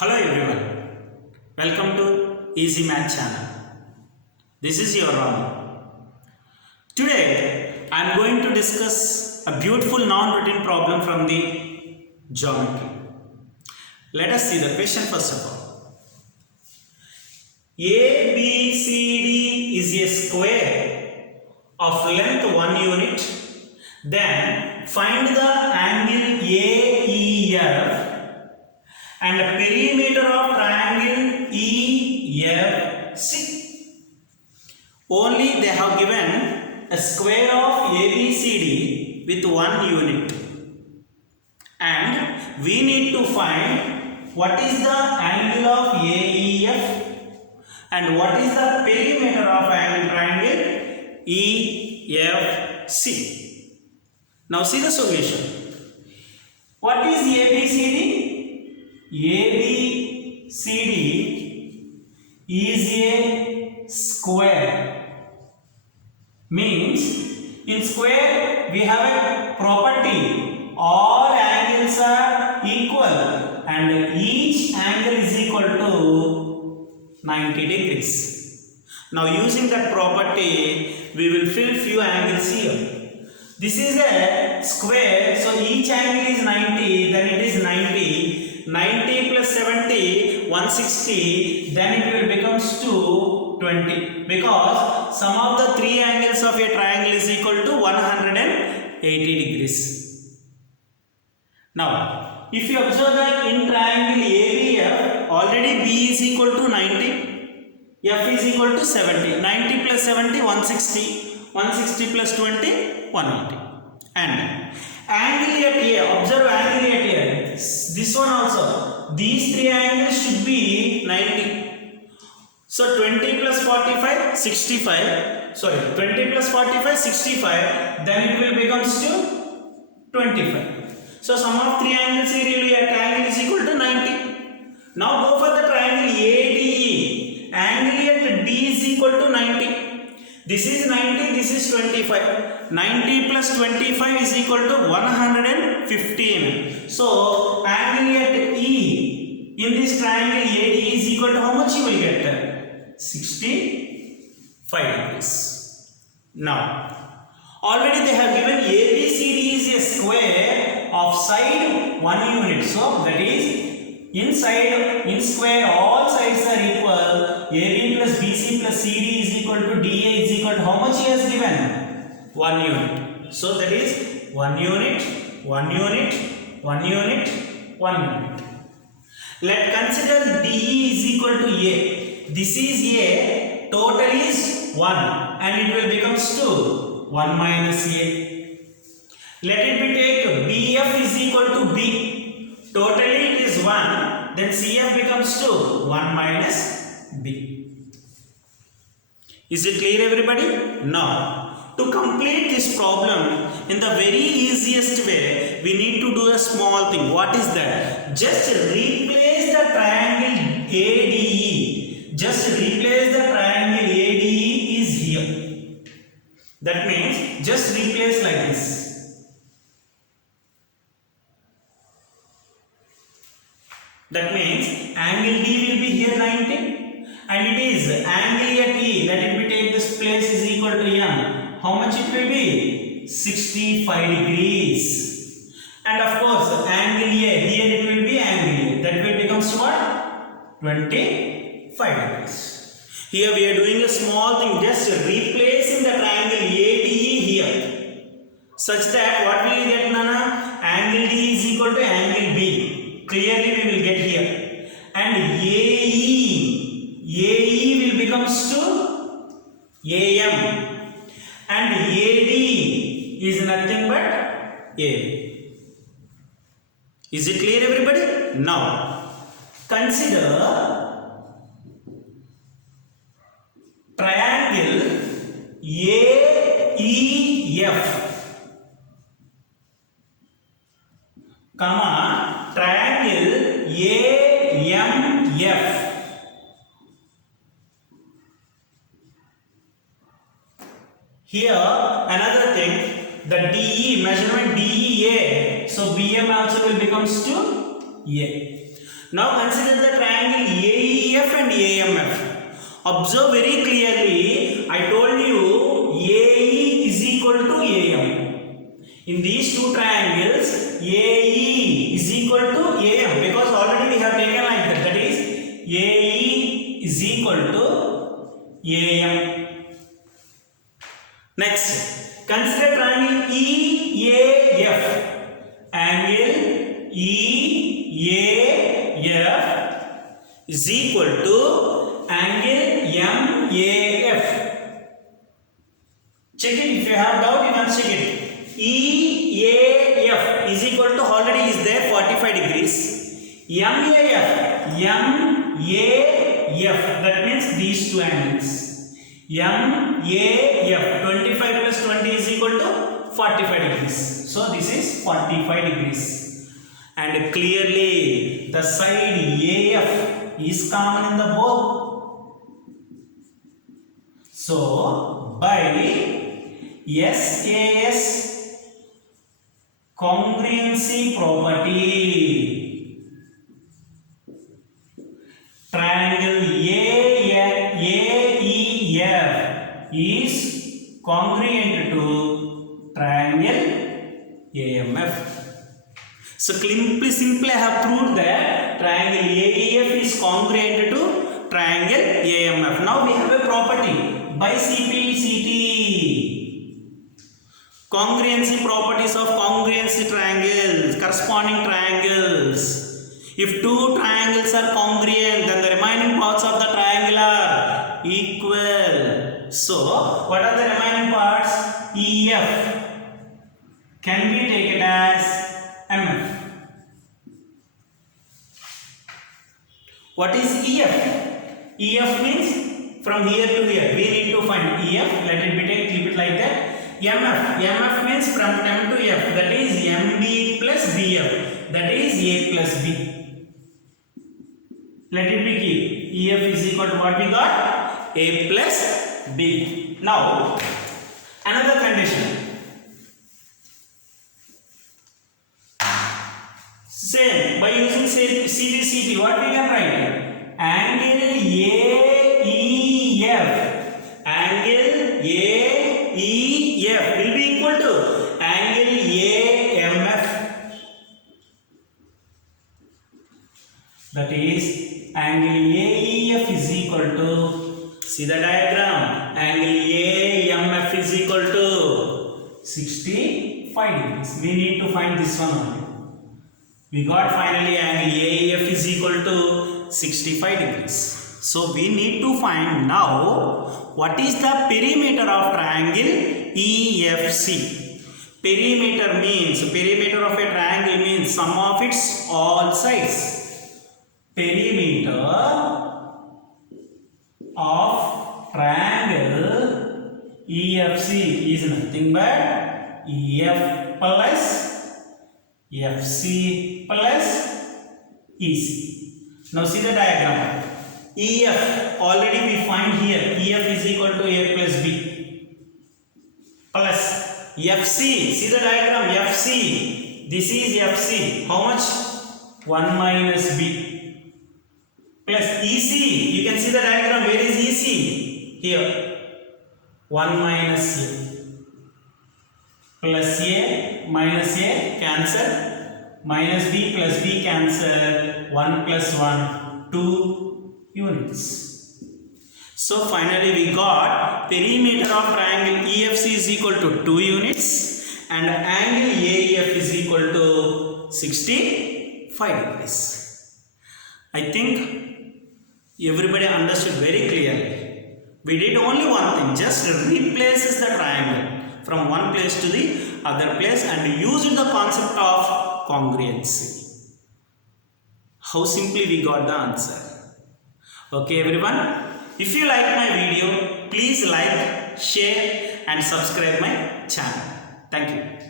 Hello everyone, welcome to Easy Math channel. This is your Ram. Today I am going to discuss a beautiful non-routine problem from the geometry. Let us see the question first of all. ABCD is a square of length 1 unit. Then find the angle AEF and the perimeter of triangle EFC. Only they have given a square of ABCD with 1 unit, and we need to find what is the angle of AEF and what is the perimeter of angle triangle EFC. Now see the solution. What is ABCD? ABCD is a square. Means in square we have a property, all angles are equal and each angle is equal to 90 degrees. Now using that property we will fill few angles here. This is a square, so each angle is 90, then it is 90. 90 plus 70, 160, then it will becomes to 20, because sum of the three angles of a triangle is equal to 180 degrees. Now, if you observe that in triangle ABF, already B is equal to 90, F is equal to 70. 90 plus 70, 160. 160 plus 20, 180. And angle at A, observe angle at A. This one also. These three angles should be 90. So 20 plus 45, 65. Sorry, 20 plus 45, 65. Then it will becomes to 25. So sum of three angles here at angle is equal to 90. Now go for the triangle ADE. Angle at D is equal to 90. This is 90, this is 25. 90 plus 25 is equal to 115. So, angle at E in this triangle AD is equal to how much you will get? 65 degrees. Now, already they have given ABCD is a square of side 1 unit. So, that is in square all sides are equal. AB plus BC plus CD is equal to DA is equal to how much he has given? 1 unit. So that is 1 unit, 1 unit, 1 unit, 1 unit. Let consider DE is equal to A. This is A, total is 1 and it will becomes 2. 1 minus A. Let it be take BF is equal to B. Totally it is 1, then CF becomes 2. 1 minus B. Is it clear everybody? Now, to complete this problem in the very easiest way, we need to do a small thing. What is that? Just replace the triangle ADE. Just replace the triangle ADE is here. That means just replace like this. That means angle D will be here 90. And it is angle at E, let it be take this place is equal to M. How much it will be? 65 degrees. And of course, angle A, here it will be angle A. That will becomes what? 25 degrees. Here we are doing a small thing, just replacing the triangle ADE here. Such that what will you get, Nana? Angle D is equal to angle B. Clearly we will get here. And AE will becomes to AM and AD is nothing but A. Is it clear everybody? Now consider triangle AEF comma triangle AMF. Here another thing, the DE measurement DEA, so BM also will becomes to A. Now consider the triangle AEF and AMF. Observe very clearly. I told you AE is equal to AM. In these two triangles, AE is equal to AM because already we have taken like that. That is AE is equal to AM. Next, consider triangle EAF. Angle EAF is equal to angle MAF. Check it. If you have doubt, you can check it. EAF is equal to, already is there, 45 degrees. MAF, that means these two angles. MAF, 25 plus 20 is equal to 45 degrees. So this is 45 degrees. And clearly the side AF is common in the both. So by SAS congruency property, triangle AEF is congruent to triangle AMF. So simply I have proved that triangle AEF is congruent to triangle AMF. Now we have a property by CPCT. Congruency properties of congruency triangles, corresponding triangles. If two triangles are congruent, then the remaining parts of the triangle are equal. So what are the remaining parts? EF can be taken as MF. What is EF? EF means from here to here. We need to find EF. Let it be taken, keep it like that. MF means from M to F. That is MB plus BF. That is A plus B. Let it be keep. EF is equal to what we got? A plus B. Now another condition. Same, by using CPCT, what we can write? Angle AEF will be equal to angle AMF. That is angle AEF is equal to, see the diagram, angle AMF is equal to 65 degrees. We need to find this one only. We got finally angle AEF is equal to 65 degrees. So we need to find now what is the perimeter of triangle EFC. Perimeter of a triangle means sum of its all sides. Perimeter of triangle EFC is nothing but EF plus FC plus EC. Now see the diagram. EF already we find here. EF is equal to A plus B plus FC. See the diagram. FC. This is FC. How much? 1 minus B plus EC. You can see the diagram. Where is EC? Here. 1 minus A. Plus A minus A cancel, minus B plus B cancel, 1 plus 1, 2 units. So finally we got perimeter of triangle EFC is equal to 2 units and angle AEF is equal to 65 degrees. I think everybody understood very clearly. We did only one thing, just replaces the triangle from one place to the other place and used the concept of congruency. How simply we got the answer. Okay everyone, if you like my video, please like, share and subscribe my channel. Thank you.